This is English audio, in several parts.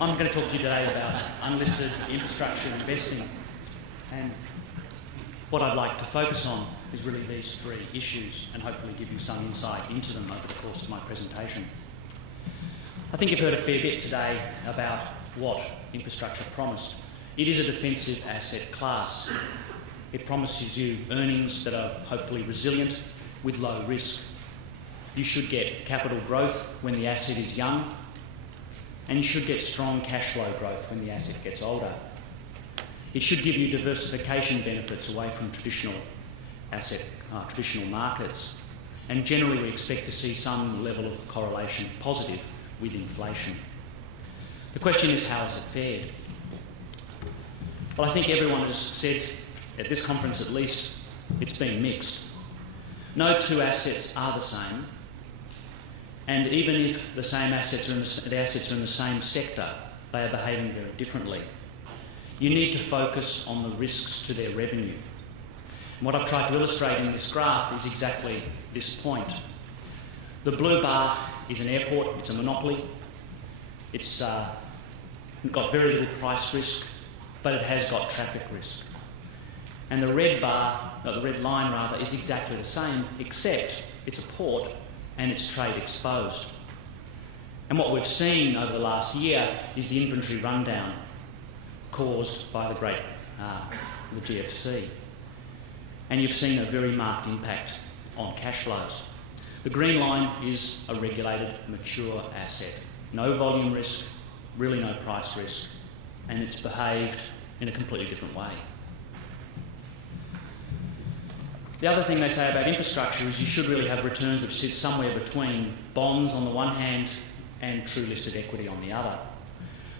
I'm going to talk to you today about unlisted infrastructure investing, and what I'd like to focus on is really these three issues and hopefully give you some insight into them over the course of my presentation. I think you've heard a fair bit today about what infrastructure promised. It is a defensive asset class. It promises you earnings that are hopefully resilient with low risk. You should get capital growth when the asset is young, and you should get strong cash flow growth when the asset gets older. It should give you diversification benefits away from traditional markets, and generally we expect to see some level of correlation positive with inflation. The question is, how has it fared? Well, I think everyone has said, at this conference at least, it's been mixed. No two assets are the same, and even if the same assets are in the same sector, they are behaving very differently. You need to focus on the risks to their revenue. And what I've tried to illustrate in this graph is exactly this point. The blue bar is an airport, it's a monopoly. It's got very little price risk, but it has got traffic risk. And the red line rather, is exactly the same, except it's a port and it's trade exposed. And what we've seen over the last year is the inventory rundown caused by the GFC. And you've seen a very marked impact on cash flows. The green line is a regulated, mature asset. No volume risk, really no price risk, and it's behaved in a completely different way. The other thing they say about infrastructure is you should really have returns which sit somewhere between bonds on the one hand and true listed equity on the other.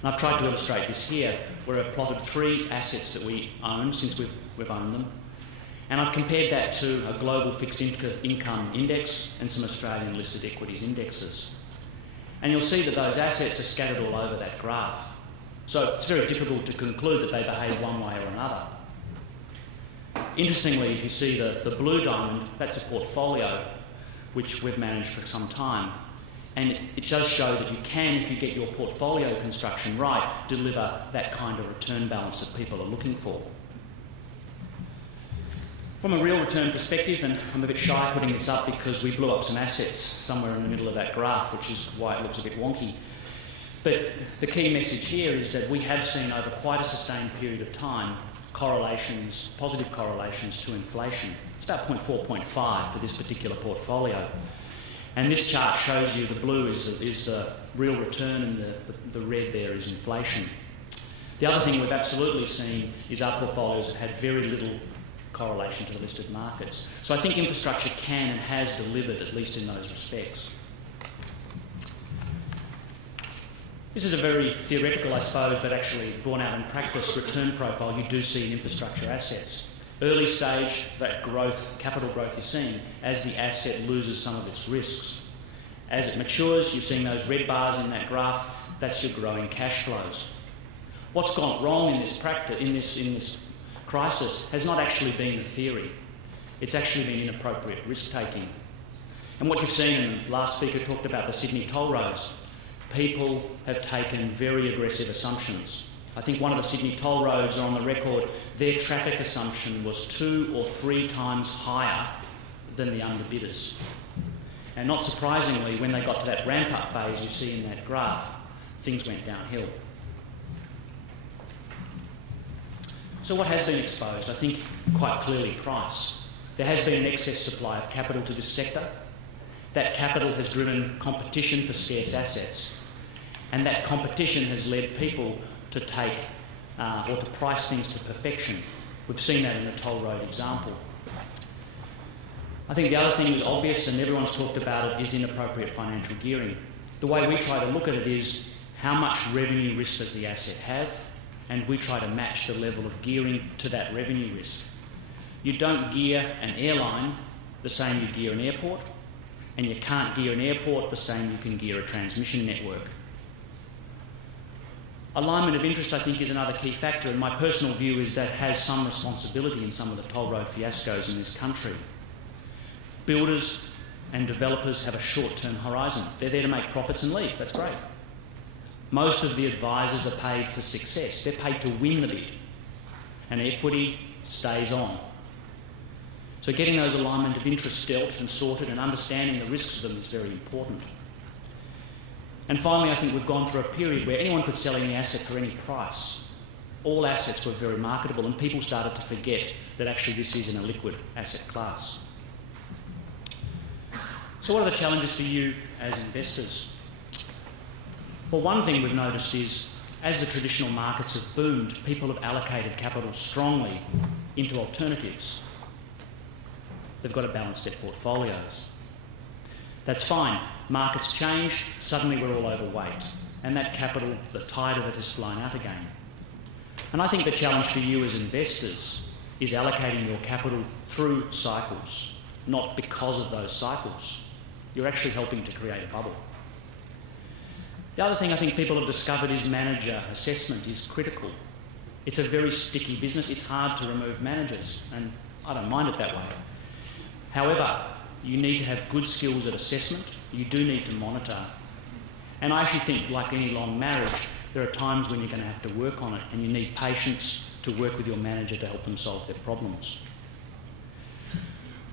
And I've tried to illustrate this here, where I've plotted three assets that we own since we've owned them. And I've compared that to a global fixed income index and some Australian listed equities indexes. And you'll see that those assets are scattered all over that graph. So it's very difficult to conclude that they behave one way or another. Interestingly, if you see the blue diamond, that's a portfolio which we've managed for some time. And it does show that you can, if you get your portfolio construction right, deliver that kind of return balance that people are looking for. From a real return perspective, and I'm a bit shy putting this up because we blew up some assets somewhere in the middle of that graph, which is why it looks a bit wonky. But the key message here is that we have seen over quite a sustained period of time positive correlations to inflation. It's about 0.4, 0.5 for this particular portfolio. And this chart shows you the blue is the real return and the red there is inflation. The other thing we've absolutely seen is our portfolios have had very little correlation to the listed markets. So I think infrastructure can and has delivered, at least in those respects. This is a very theoretical, I suppose, but actually borne out in practice return profile you do see in infrastructure assets. Early stage, that growth, capital growth you're seeing, as the asset loses some of its risks. As it matures, you're seeing those red bars in that graph, that's your growing cash flows. What's gone wrong in this crisis has not actually been the theory. It's actually been inappropriate risk-taking. And what you've seen, and the last speaker talked about the Sydney toll roads, people have taken very aggressive assumptions. I think one of the Sydney toll roads are on the record, their traffic assumption was 2 or 3 times higher than the underbidders. And not surprisingly, when they got to that ramp-up phase you see in that graph, things went downhill. So what has been exposed? I think quite clearly price. There has been an excess supply of capital to this sector. That capital has driven competition for scarce assets. And that competition has led people to take or to price things to perfection. We've seen that in the toll road example. I think the other thing that's obvious, and everyone's talked about it, is inappropriate financial gearing. The way we try to look at it is how much revenue risk does the asset have, and we try to match the level of gearing to that revenue risk. You don't gear an airline the same you gear an airport, and you can't gear an airport the same you can gear a transmission network. Alignment of interest, I think, is another key factor, and my personal view is that has some responsibility in some of the toll road fiascos in this country. Builders and developers have a short-term horizon. They're there to make profits and leave, that's great. Most of the advisors are paid for success. They're paid to win the bid, and equity stays on. So getting those alignment of interests dealt and sorted and understanding the risks of them is very important. And finally, I think we've gone through a period where anyone could sell any asset for any price. All assets were very marketable, and people started to forget that actually this isn't a liquid asset class. So what are the challenges for you as investors? Well, one thing we've noticed is as the traditional markets have boomed, people have allocated capital strongly into alternatives. They've got to balance their portfolios. That's fine. Markets changed, suddenly we're all overweight, and that capital, the tide of it has flown out again. And I think the challenge for you as investors is allocating your capital through cycles, not because of those cycles. You're actually helping to create a bubble. The other thing I think people have discovered is manager assessment is critical. It's a very sticky business. It's hard to remove managers, and I don't mind it that way. However, you need to have good skills at assessment. You do need to monitor. And I actually think, like any long marriage, there are times when you're going to have to work on it, and you need patience to work with your manager to help them solve their problems.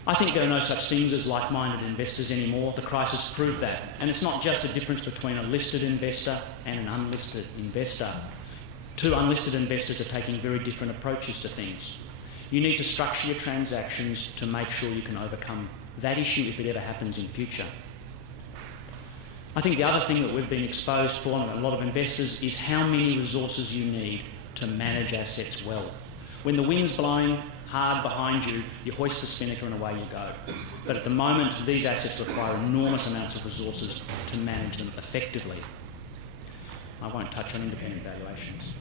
I think there are no such things as like-minded investors anymore. The crisis proved that. And it's not just a difference between a listed investor and an unlisted investor. Two unlisted investors are taking very different approaches to things. You need to structure your transactions to make sure you can overcome that issue if it ever happens in future. I think the other thing that we've been exposed for, and a lot of investors, is how many resources you need to manage assets well. When the wind's blowing hard behind you, you hoist the spinnaker and away you go. But at the moment, these assets require enormous amounts of resources to manage them effectively. I won't touch on independent valuations.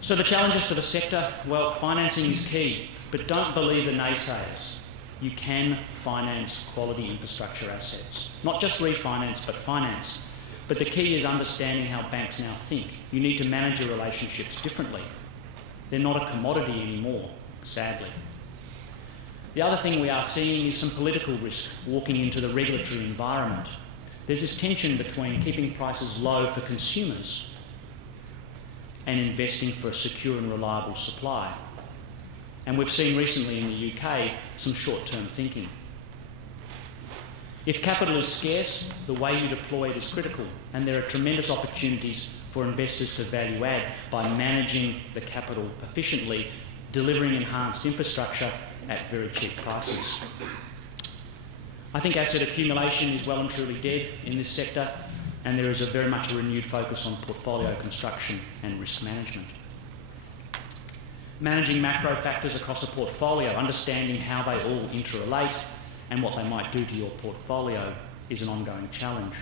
So the challenges for the sector, well, financing is key, but don't believe the naysayers. You can finance quality infrastructure assets. Not just refinance, but finance. But the key is understanding how banks now think. You need to manage your relationships differently. They're not a commodity anymore, sadly. The other thing we are seeing is some political risk walking into the regulatory environment. There's this tension between keeping prices low for consumers and investing for a secure and reliable supply. And we've seen recently in the UK some short-term thinking. If capital is scarce, the way you deploy it is critical, and there are tremendous opportunities for investors to value add by managing the capital efficiently, delivering enhanced infrastructure at very cheap prices. I think asset accumulation is well and truly dead in this sector, and there is a very much a renewed focus on portfolio construction and risk management. Managing macro factors across a portfolio, understanding how they all interrelate and what they might do to your portfolio is an ongoing challenge.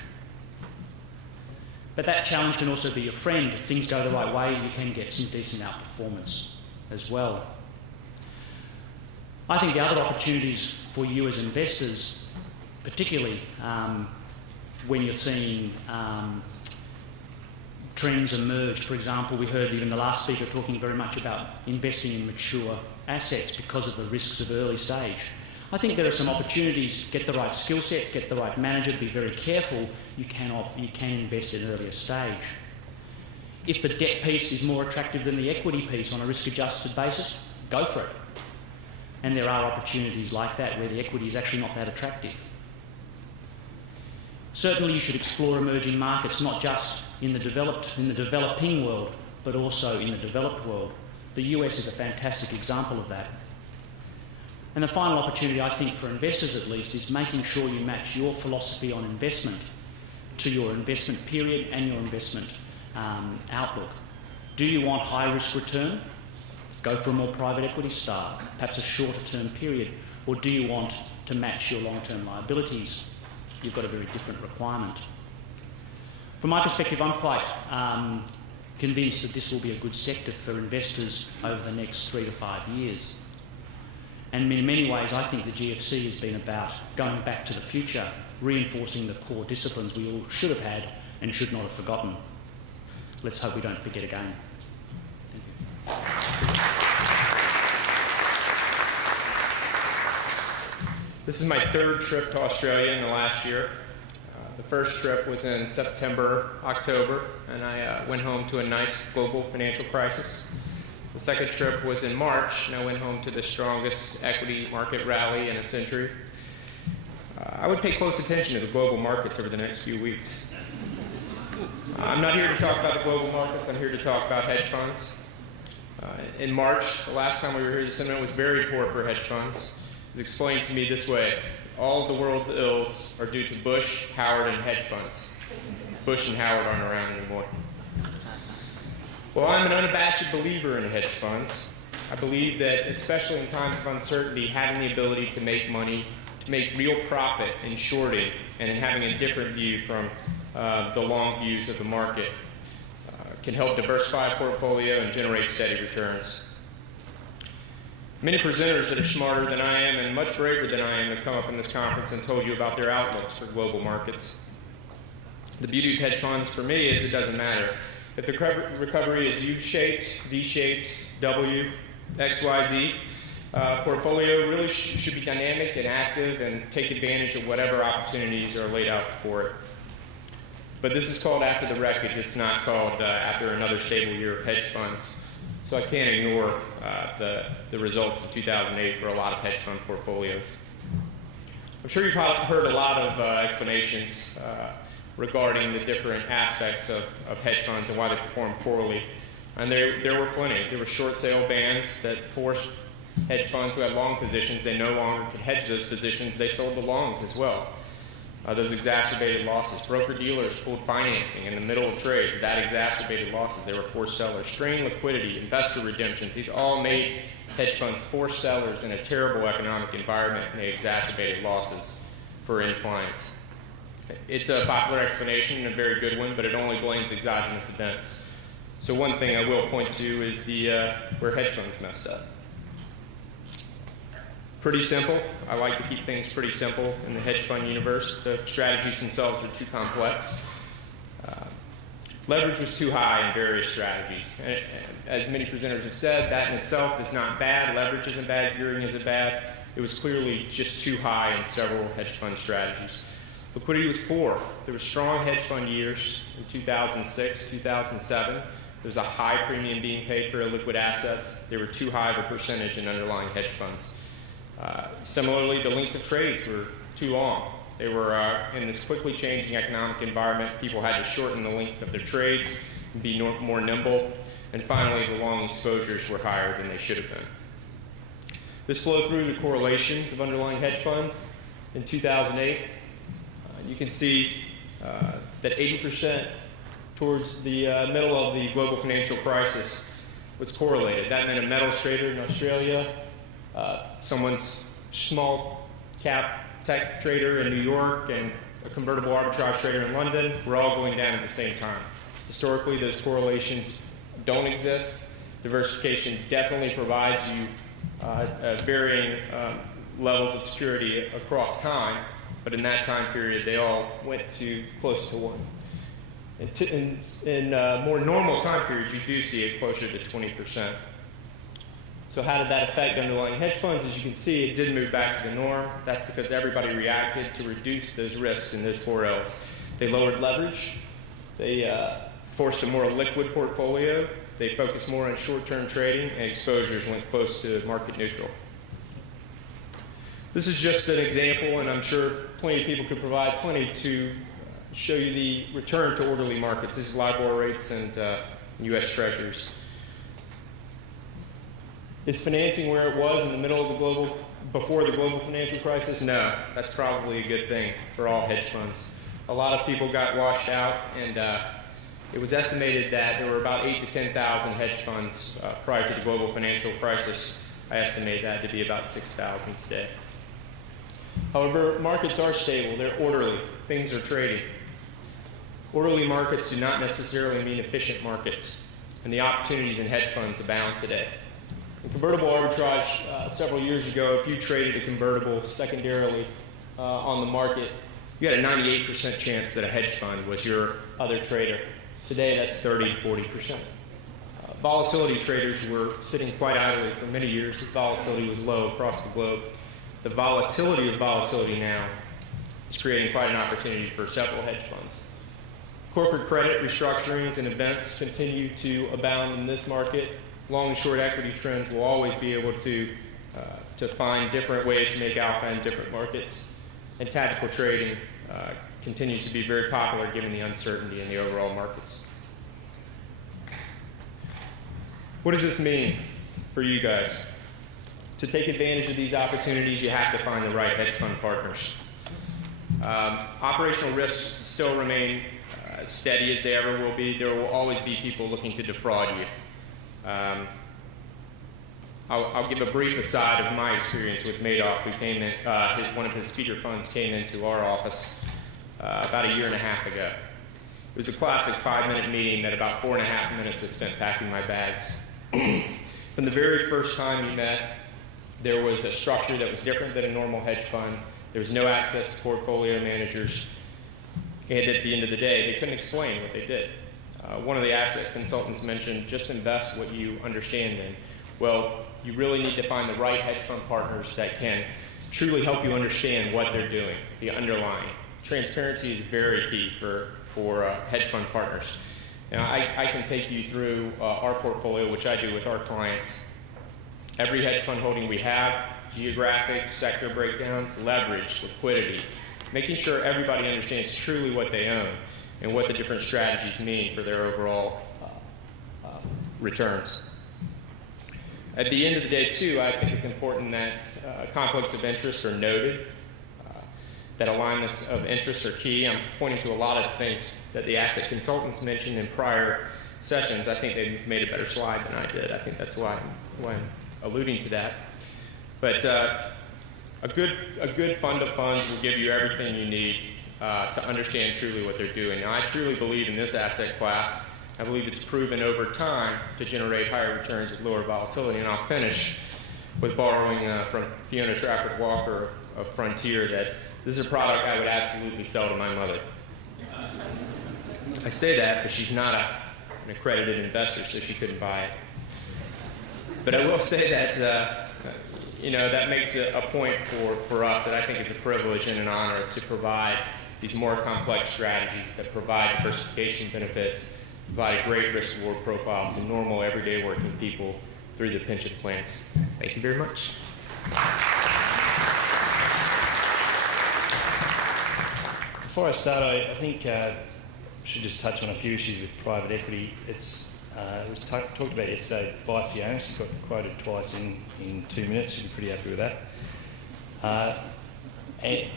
But that challenge can also be your friend. If things go the right way, you can get some decent outperformance as well. I think the other opportunities for you as investors, particularly when you're seeing trends emerge. For example, we heard even the last speaker talking very much about investing in mature assets because of the risks of early stage. I think there are some opportunities. Get the right skill set, get the right manager, be very careful. You can invest at an earlier stage. If the debt piece is more attractive than the equity piece on a risk-adjusted basis, go for it. And there are opportunities like that where the equity is actually not that attractive. Certainly you should explore emerging markets, not just in the developing world, but also in the developed world. The US is a fantastic example of that. And the final opportunity, I think, for investors at least, is making sure you match your philosophy on investment to your investment period and your investment outlook. Do you want high risk return? Go for a more private equity style, perhaps a shorter term period. Or do you want to match your long-term liabilities? You've got a very different requirement. From my perspective, I'm quite convinced that this will be a good sector for investors over the next 3 to 5 years. And in many ways, I think the GFC has been about going back to the future, reinforcing the core disciplines we all should have had and should not have forgotten. Let's hope we don't forget again. Thank you. This is my third trip to Australia in the last year. The first trip was in September, October, and I went home to a nice global financial crisis. The second trip was in March, and I went home to the strongest equity market rally in a century. I would pay close attention to the global markets over the next few weeks. I'm not here to talk about the global markets, I'm here to talk about hedge funds. In March, the last time we were here, the sentiment was very poor for hedge funds. It was explained to me this way: all of the world's ills are due to Bush, Howard, and hedge funds. Bush and Howard aren't around anymore. Well, I'm an unabashed believer in hedge funds. I believe that, especially in times of uncertainty, having the ability to make money, to make real profit in shorting, and in having a different view from the long views of the market can help diversify a portfolio and generate steady returns. Many presenters that are smarter than I am and much braver than I am have come up in this conference and told you about their outlooks for global markets. The beauty of hedge funds for me is it doesn't matter. If the recovery is U-shaped, V-shaped, W, X, Y, Z, portfolio really should be dynamic and active and take advantage of whatever opportunities are laid out for it. But this is called after the wreckage. It's not called after another stable year of hedge funds. So I can't ignore the results of 2008 for a lot of hedge fund portfolios. I'm sure you've heard a lot of explanations regarding the different aspects of hedge funds and why they perform poorly. And there were plenty. There were short sale bans that forced hedge funds who had long positions, they no longer could hedge those positions. They sold the longs as well. Those exacerbated losses. Broker-dealers pulled financing in the middle of trades. That exacerbated losses. They were forced sellers. Strained liquidity, investor redemptions. These all made hedge funds forced sellers in a terrible economic environment, and they exacerbated losses for end clients. It's a popular explanation and a very good one, but it only blames exogenous events. So one thing I will point to is where hedge funds messed up. Pretty simple. I like to keep things pretty simple in the hedge fund universe. The strategies themselves are too complex. Leverage was too high in various strategies. And as many presenters have said, that in itself is not bad. Leverage isn't bad. Gearing isn't bad. It was clearly just too high in several hedge fund strategies. Liquidity was poor. There were strong hedge fund years in 2006, 2007. There was a high premium being paid for illiquid assets. They were too high of a percentage in underlying hedge funds. Similarly, the lengths of trades were too long. They were in this quickly changing economic environment. People had to shorten the length of their trades and be more nimble. And finally, the long exposures were higher than they should have been. This flowed through the correlations of underlying hedge funds. In 2008, you can see that 80% towards the middle of the global financial crisis was correlated. That meant a metals trader in Australia, someone's small cap tech trader in New York, and a convertible arbitrage trader in London were all going down at the same time. Historically, those correlations don't exist. Diversification definitely provides you varying levels of security across time, but in that time period, they all went to close to 1. In more normal time periods, you do see it closer to 20%. So how did that affect underlying hedge funds? As you can see, it did move back to the norm. That's because everybody reacted to reduce those risks in those 4 Ls. They lowered leverage. They forced a more liquid portfolio. They focused more on short-term trading, and exposures went close to market neutral. This is just an example, and I'm sure plenty of people could provide plenty to show you the return to orderly markets. This is LIBOR rates and U.S. Treasuries. Is financing where it was in the middle of before the global financial crisis? No, that's probably a good thing for all hedge funds. A lot of people got washed out, and it was estimated that there were about 8,000 to 10,000 hedge funds prior to the global financial crisis. I estimate that to be about 6,000 today. However, markets are stable. They're orderly. Things are trading. Orderly markets do not necessarily mean efficient markets, and the opportunities in hedge funds abound today. In convertible arbitrage, several years ago, if you traded a convertible secondarily on the market, you had a 98% chance that a hedge fund was your other trader. Today, that's 30 to 40%. Volatility traders were sitting quite idly for many years as volatility was low across the globe. The volatility of volatility now It's creating quite an opportunity for several hedge funds. Corporate credit restructurings and events continue to abound in this market. Long and short equity trends will always be able to find different ways to make alpha in different markets. And tactical trading continues to be very popular given the uncertainty in the overall markets. What does this mean for you guys? To take advantage of these opportunities, you have to find the right hedge fund partners. Operational risks still remain steady as they ever will be. There will always be people looking to defraud you. I'll give a brief aside of my experience with Madoff, who came in, one of his feeder funds came into our office about a year and a half ago. It was a classic 5-minute meeting that about 4.5 minutes was spent packing my bags. From the very first time we met, there was a structure that was different than a normal hedge fund. There was no access to portfolio managers. And at the end of the day, they couldn't explain what they did. One of the asset consultants mentioned, just invest what you understand in. Well, you really need to find the right hedge fund partners that can truly help you understand what they're doing, the underlying. Transparency is very key for hedge fund partners. Now, I can take you through our portfolio, which I do with our clients. Every hedge fund holding we have, geographic, sector breakdowns, leverage, liquidity, making sure everybody understands truly what they own and what the different strategies mean for their overall returns. At the end of the day, too, I think it's important that conflicts of interest are noted, that alignments of interest are key. I'm pointing to a lot of things that the asset consultants mentioned in prior sessions. I think they made a better slide than I did. I think that's why I'm alluding to that. But a good fund of funds will give you everything you need to understand truly what they're doing. Now, I truly believe in this asset class. I believe it's proven over time to generate higher returns with lower volatility. And I'll finish with borrowing from Fiona Trafford Walker of Frontier that this is a product I would absolutely sell to my mother. I say that because she's not an accredited investor, so she couldn't buy it. But I will say that that makes it a point for us that I think it's a privilege and an honor to provide these more complex strategies that provide diversification benefits, provide a great risk-reward profile to normal, everyday working people through the pension plans. Thank you very much. Before I start, I think I should just touch on a few issues with private equity. It was talked about yesterday by Fiona. She's got quoted twice in 2 minutes. She's pretty happy with that. And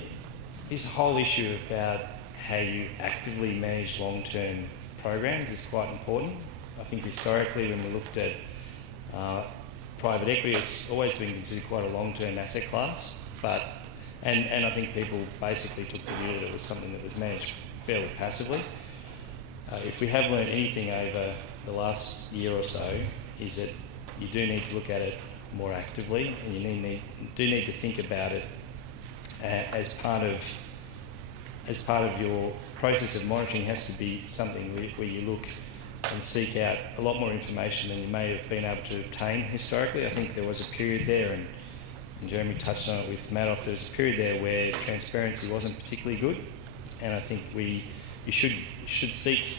this whole issue about how you actively manage long-term programs is quite important. I think historically, when we looked at private equity, it's always been considered quite a long-term asset class, and I think people basically took the view that it was something that was managed fairly passively. If we have learned anything over the last year or so, is that you do need to look at it more actively, and you do need to think about it as part of your process of monitoring. Has to be something where you look and seek out a lot more information than you may have been able to obtain historically. I think there was a period there, and Jeremy touched on it with Madoff, there was a period there where transparency wasn't particularly good, and I think you should seek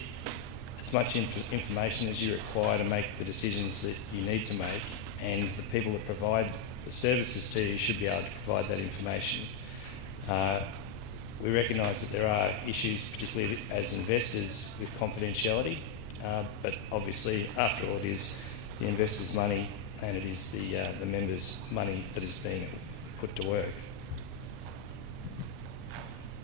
as much information as you require to make the decisions that you need to make, and the people that provide the services to you should be able to provide that information. We recognise that there are issues, particularly as investors, with confidentiality, but obviously, after all, it is the investors' money and it is the members' money that is being put to work.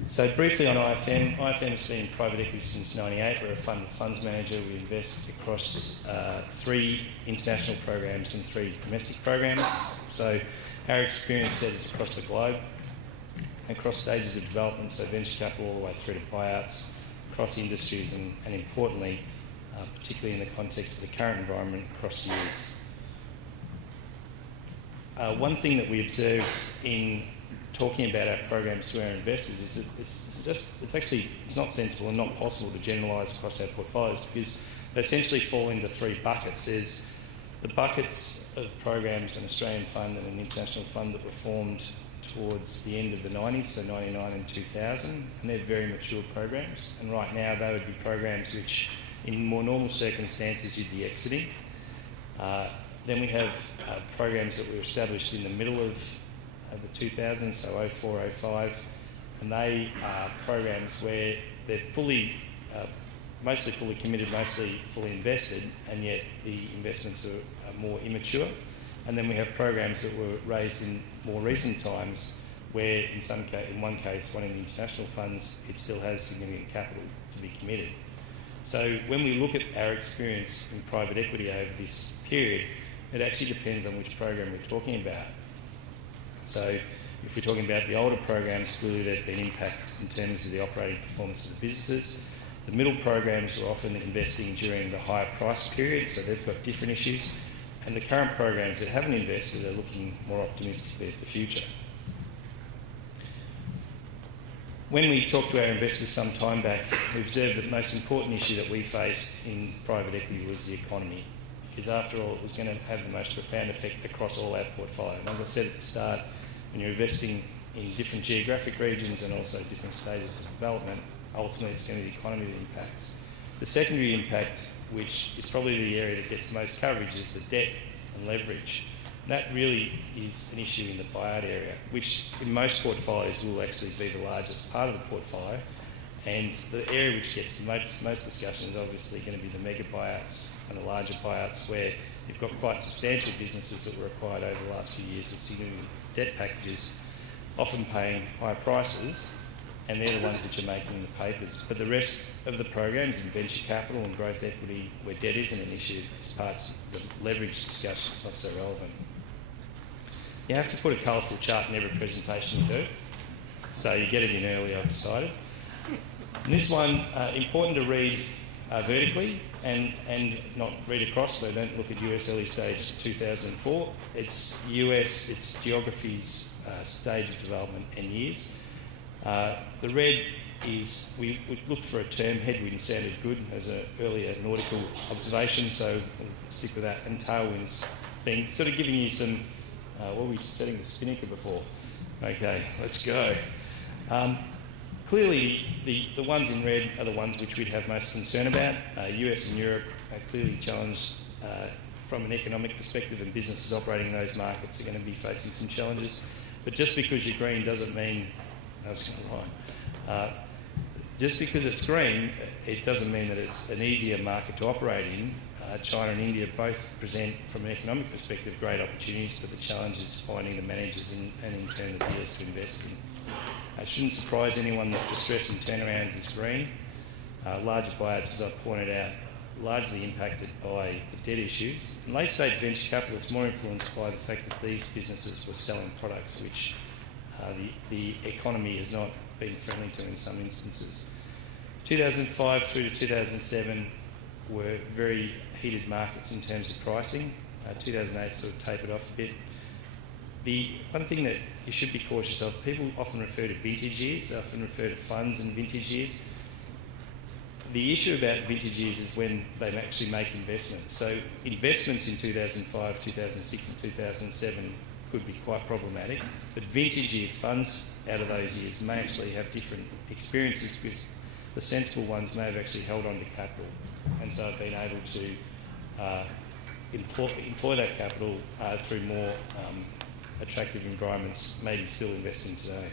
So briefly on IFM. IFM has been in private equity since '98. We're a fund of funds manager. We invest across 3 international programs and 3 domestic programs. So our experience set is across the globe, across stages of development, so venture capital all the way through to buyouts, across industries, and importantly, particularly in the context of the current environment, across years. One thing that we observed in talking about our programs to our investors is that it's not sensible and not possible to generalise across our portfolios, because they essentially fall into 3 buckets. There's the buckets of programs, an Australian fund and an international fund that were formed towards the end of the 90s, so 99 and 2000, and they're very mature programs. And right now they would be programs which, in more normal circumstances, you'd be exiting. Then we have programs that were established in the middle of the 2000s, so 04, 05, and they are programs where they're mostly fully committed, mostly fully invested, and yet the investments are more immature. And then we have programs that were raised in more recent times where in one case, one of the international funds, it still has significant capital to be committed. So when we look at our experience in private equity over this period, it actually depends on which program we're talking about. So if we're talking about the older programs, clearly there's been impact in terms of the operating performance of the businesses. The middle programs were often investing during the higher price period, so they've got different issues. And the current programs that haven't invested are looking more optimistically at the future. When we talked to our investors some time back, we observed that the most important issue that we faced in private equity was the economy, because after all, it was going to have the most profound effect across all our portfolio. And as I said at the start, when you're investing in different geographic regions and also different stages of development, ultimately it's going to be the economy that impacts. The secondary impact, which is probably the area that gets most coverage, is the debt and leverage. And that really is an issue in the buyout area, which in most portfolios will actually be the largest part of the portfolio. And the area which gets the most discussion is obviously going to be the mega buyouts and the larger buyouts, where you've got quite substantial businesses that were acquired over the last few years with significant debt packages, often paying high prices, and they're the ones which are making the papers. But the rest of the programs in venture capital and growth equity, where debt isn't an issue, it's parts of the leverage discussion is not so relevant. You have to put a colourful chart in every presentation you do, so you get it in early, I've decided. And this one, important to read vertically and not read across, so don't look at US early stage 2004. It's US, it's geographies, stage of development and years. The red is, we looked for a term, headwind sounded good as an earlier nautical observation, so we'll stick with that. And tailwinds being sort of giving you some, what were we setting the spinnaker before? Okay, let's go. Clearly, the ones in red are the ones which we'd have most concern about. US and Europe are clearly challenged from an economic perspective, and businesses operating in those markets are going to be facing some challenges. But just because you're green doesn't mean, that's not right. Just because it's green, it doesn't mean that it's an easier market to operate in. China and India both present, from an economic perspective, great opportunities, but the challenge is finding the managers and in turn the deals to invest in. It shouldn't surprise anyone that distress and turnarounds is green. Larger buyouts, as I pointed out, largely impacted by the debt issues. In late stage venture capital, it's more influenced by the fact that these businesses were selling products which the economy has not been friendly to in some instances. 2005 through to 2007 were very heated markets in terms of pricing. 2008 sort of tapered off a bit. The one thing that you should be cautious of, people often refer to vintage years, they often refer to funds in vintage years. The issue about vintage years is when they actually make investments. So investments in 2005, 2006 and 2007 could be quite problematic, but vintage year funds out of those years may actually have different experiences, because the sensible ones may have actually held on to capital and so have been able to employ that capital through more attractive environments, maybe still investing today.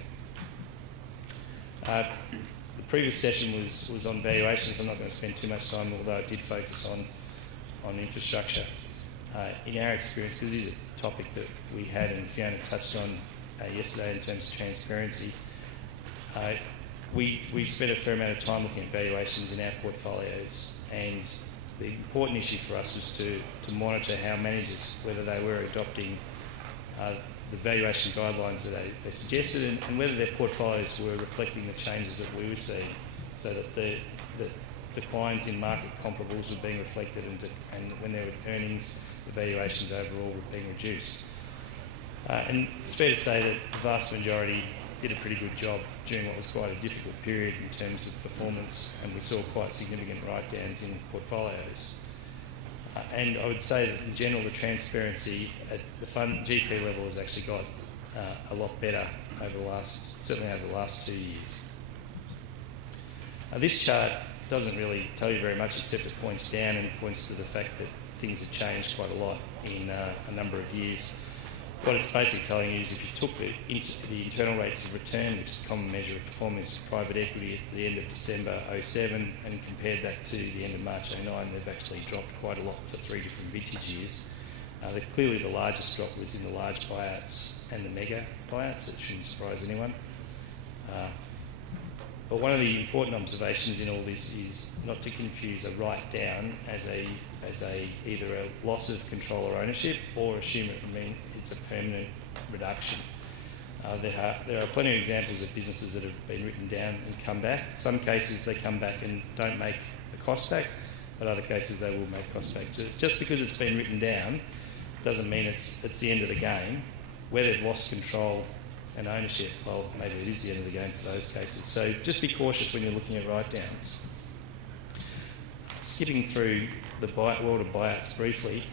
The previous session was on valuations. I'm not going to spend too much time, although it did focus on infrastructure. In our experience, because it is a topic that we had and Fiona touched on yesterday in terms of transparency, we spent a fair amount of time looking at valuations in our portfolios, and the important issue for us was to monitor how managers, whether they were adopting the valuation guidelines that they suggested, and whether their portfolios were reflecting the changes that we were seeing, so that the declines in market comparables were being reflected, and when there were earnings, the valuations overall were being reduced. And it's fair to say that the vast majority did a pretty good job during what was quite a difficult period in terms of performance, and we saw quite significant write-downs in portfolios. And I would say that in general, the transparency at the fund GP level has actually got a lot better certainly over the last 2 years. This chart doesn't really tell you very much, except it points down and points to the fact that things have changed quite a lot in a number of years. What it's basically telling you is if you took the internal rates of return, which is a common measure of performance of private equity at the end of December 07, and compared that to the end of March 09, they've actually dropped quite a lot for 3 different vintage years. Clearly the largest drop was in the large buyouts and the mega buyouts. That shouldn't surprise anyone. But one of the important observations in all this is not to confuse a write-down as either a loss of control or ownership, or assume it's a permanent reduction. There are plenty of examples of businesses that have been written down and come back. Some cases they come back and don't make the cost back, but other cases they will make cost back. So just because it's been written down doesn't mean it's the end of the game. Where they've lost control and ownership, well, maybe it is the end of the game for those cases. So just be cautious when you're looking at write-downs. Skipping through the world of buyouts briefly,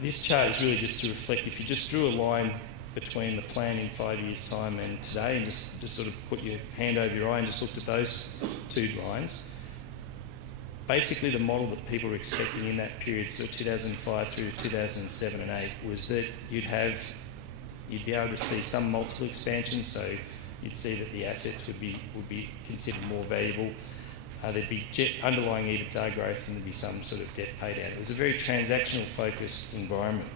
this chart is really just to reflect, if you just drew a line between the plan in 5 years' time and today, and just sort of put your hand over your eye and just looked at those 2 lines, basically the model that people were expecting in that period, so 2005 through 2007 and 8, was that you'd be able to see some multiple expansion, so you'd see that the assets would be considered more valuable. There'd be underlying EBITDA growth, and there'd be some sort of debt pay down. It was a very transactional focused environment.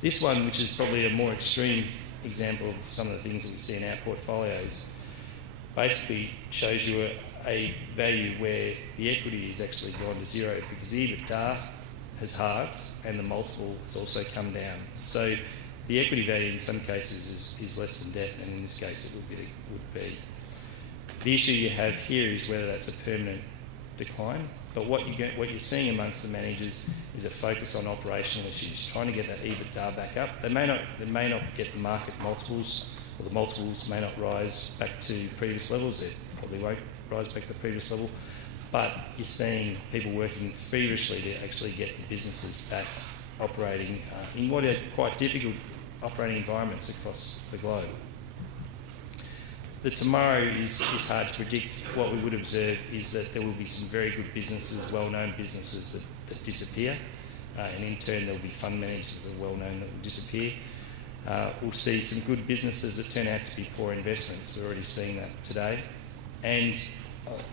This one, which is probably a more extreme example of some of the things that we see in our portfolios, basically shows you a value where the equity has actually gone to zero because the EBITDA has halved and the multiple has also come down. So the equity value in some cases is less than debt, and in this case it would be. The issue you have here is whether that's a permanent decline, but what you're seeing amongst the managers is a focus on operational issues, trying to get that EBITDA back up. They may not get the market multiples, or the multiples may not rise back to previous levels. They probably won't rise back to the previous level, but you're seeing people working feverishly to actually get the businesses back operating in what are quite difficult operating environments across the globe. The tomorrow is hard to predict. What we would observe is that there will be some very good businesses, well-known businesses that disappear, and in turn there will be fund managers that are well-known that will disappear. We'll see some good businesses that turn out to be poor investments. We're already seeing that today. And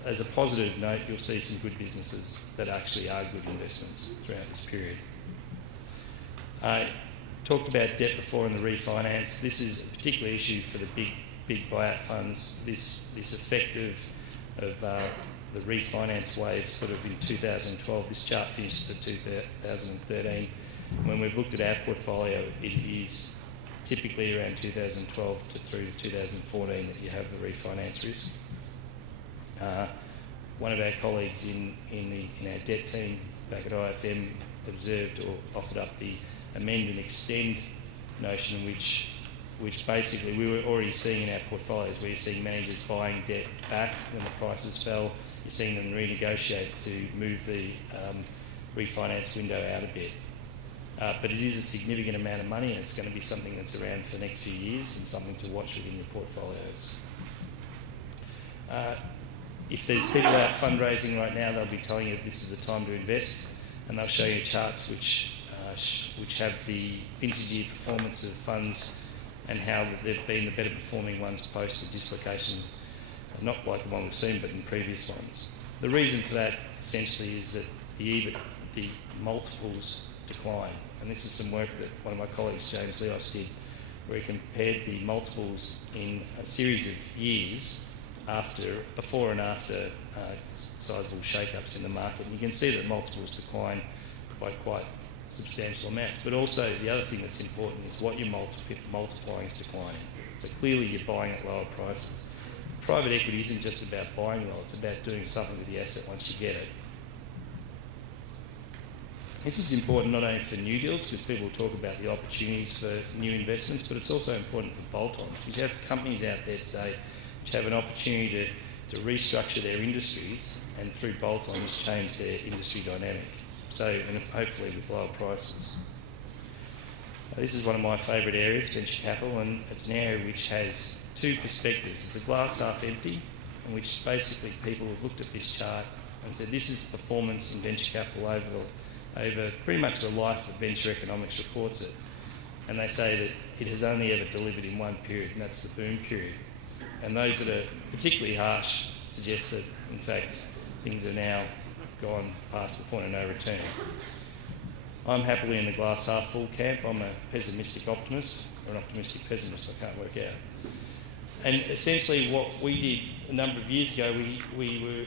as a positive note, you'll see some good businesses that actually are good investments throughout this period. Talked about debt before and the refinance. This is a particular issue for the big buyout funds. This effect of the refinance wave sort of in 2012. This chart finishes at 2013. When we've looked at our portfolio, it is typically around 2012 through to 2014 that you have the refinance risk. One of our colleagues in our debt team back at IFM observed or offered up the amend and extend notion, which basically we were already seeing in our portfolios, where you're seeing managers buying debt back when the prices fell. You're seeing them renegotiate to move the refinance window out a bit. But it is a significant amount of money, and it's going to be something that's around for the next few years and something to watch within your portfolios. If there's people out fundraising right now, they'll be telling you this is the time to invest, and they'll show you charts which have the vintage year performance of funds and how they've been the better performing ones post the dislocation, not like the one we've seen, but in previous ones. The reason for that essentially is that the multiples decline, and this is some work that one of my colleagues, James Leos, did, where he compared the multiples in a series of years before and after sizable shake-ups in the market. And you can see that multiples decline by quite substantial amounts. But also the other thing that's important is what you're multiplying is declining. So clearly you're buying at lower prices. Private equity isn't just about buying well, it's about doing something with the asset once you get it. This is important not only for new deals, because people talk about the opportunities for new investments, but it's also important for bolt-ons. Because you have companies out there today which have an opportunity to restructure their industries and through bolt-ons change their industry dynamic. So, and hopefully with lower prices. This is one of my favourite areas, venture capital, and it's an area which has two perspectives. It's a glass half empty, in which basically people have looked at this chart and said this is performance in venture capital over pretty much the life that Venture Economics reports it. And they say that it has only ever delivered in one period, and that's the boom period. And those that are particularly harsh suggest that, in fact, things are now gone past the point of no return. I'm happily in the glass half full camp. I'm a pessimistic optimist, or an optimistic pessimist, I can't work out. And essentially what we did a number of years ago, we were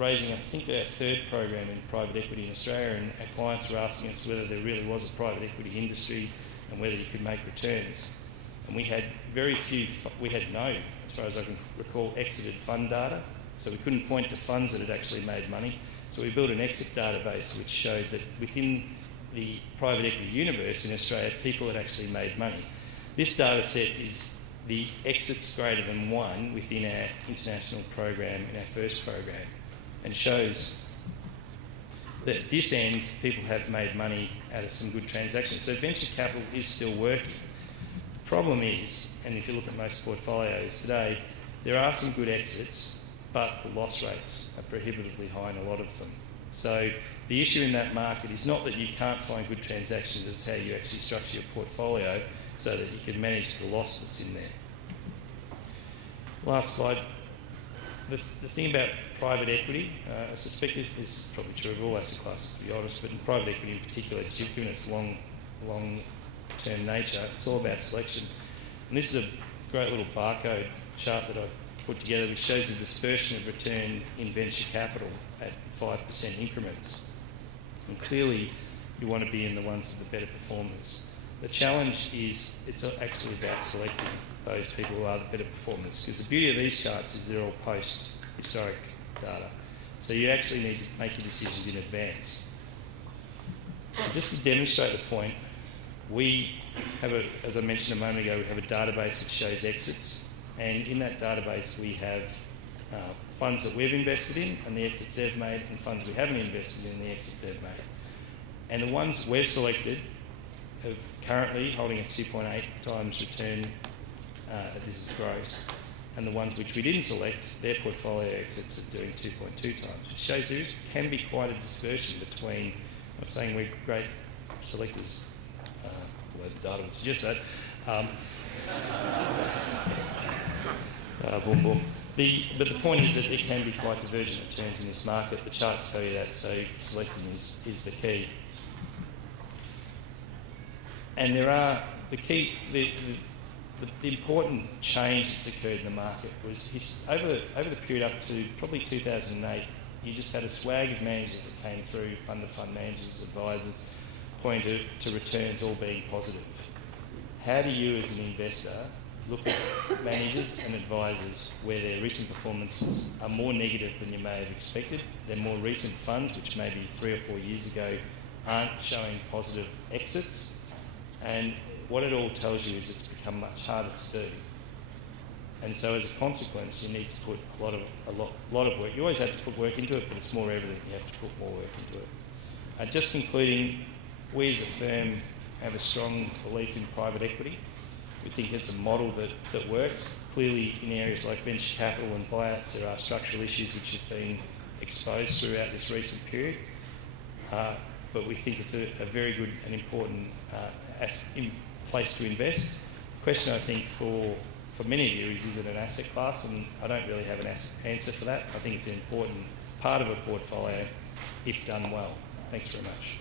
raising, I think, our third program in private equity in Australia, and our clients were asking us whether there really was a private equity industry and whether you could make returns. And we had we had no, as far as I can recall, exited fund data. So we couldn't point to funds that had actually made money. So we built an exit database which showed that within the private equity universe in Australia, people had actually made money. This data set is the exits greater than 1 within our international program, in our first program, and shows that at this end, people have made money out of some good transactions. So venture capital is still working. The problem is, and if you look at most portfolios today, there are some good exits, but the loss rates are prohibitively high in a lot of them. So the issue in that market is not that you can't find good transactions, it's how you actually structure your portfolio so that you can manage the loss that's in there. Last slide. The thing about private equity, I suspect this is probably true of all asset classes, to be honest, but in private equity in particular, given its long-term nature, it's all about selection. And this is a great little barcode chart that I've put together which shows the dispersion of return in venture capital at 5% increments. And clearly, you want to be in the ones that are the better performers. The challenge is it's actually about selecting those people who are the better performers, because the beauty of these charts is they're all post-historic data. So you actually need to make your decisions in advance. And just to demonstrate the point, we have, as I mentioned a moment ago, we have a database that shows exits, and in that database we have funds that we've invested in and the exits they've made, and funds we haven't invested in and the exits they've made. And the ones we've selected are currently holding a 2.8 times return. This is gross, and the ones which we didn't select, their portfolio exits are doing 2.2 times, which shows there can be quite a dispersion between, I'm not saying we're great selectors, although the data would suggest that. Boom, boom. But the point is that there can be quite divergent returns in this market. The charts tell you that, so selecting is the key. And there are the important change that's occurred in the market was over the period up to probably 2008, you just had a swag of managers that came through, fund-to-fund managers, advisors, pointing to returns all being positive. How do you as an investor look at managers and advisors where their recent performances are more negative than you may have expected? Their more recent funds, which maybe 3 or 4 years ago aren't showing positive exits, and what it all tells you is it's become much harder to do. And so as a consequence, you need to put a lot of work. You always have to put work into it, but it's more evident you have to put more work into it. Just concluding, we as a firm have a strong belief in private equity. We think it's a model that works. Clearly, in areas like venture capital and buyouts, there are structural issues which have been exposed throughout this recent period. But we think it's a very good and important place to invest. The question, I think, for many of you is it an asset class? And I don't really have an answer for that. I think it's an important part of a portfolio if done well. Thanks very much.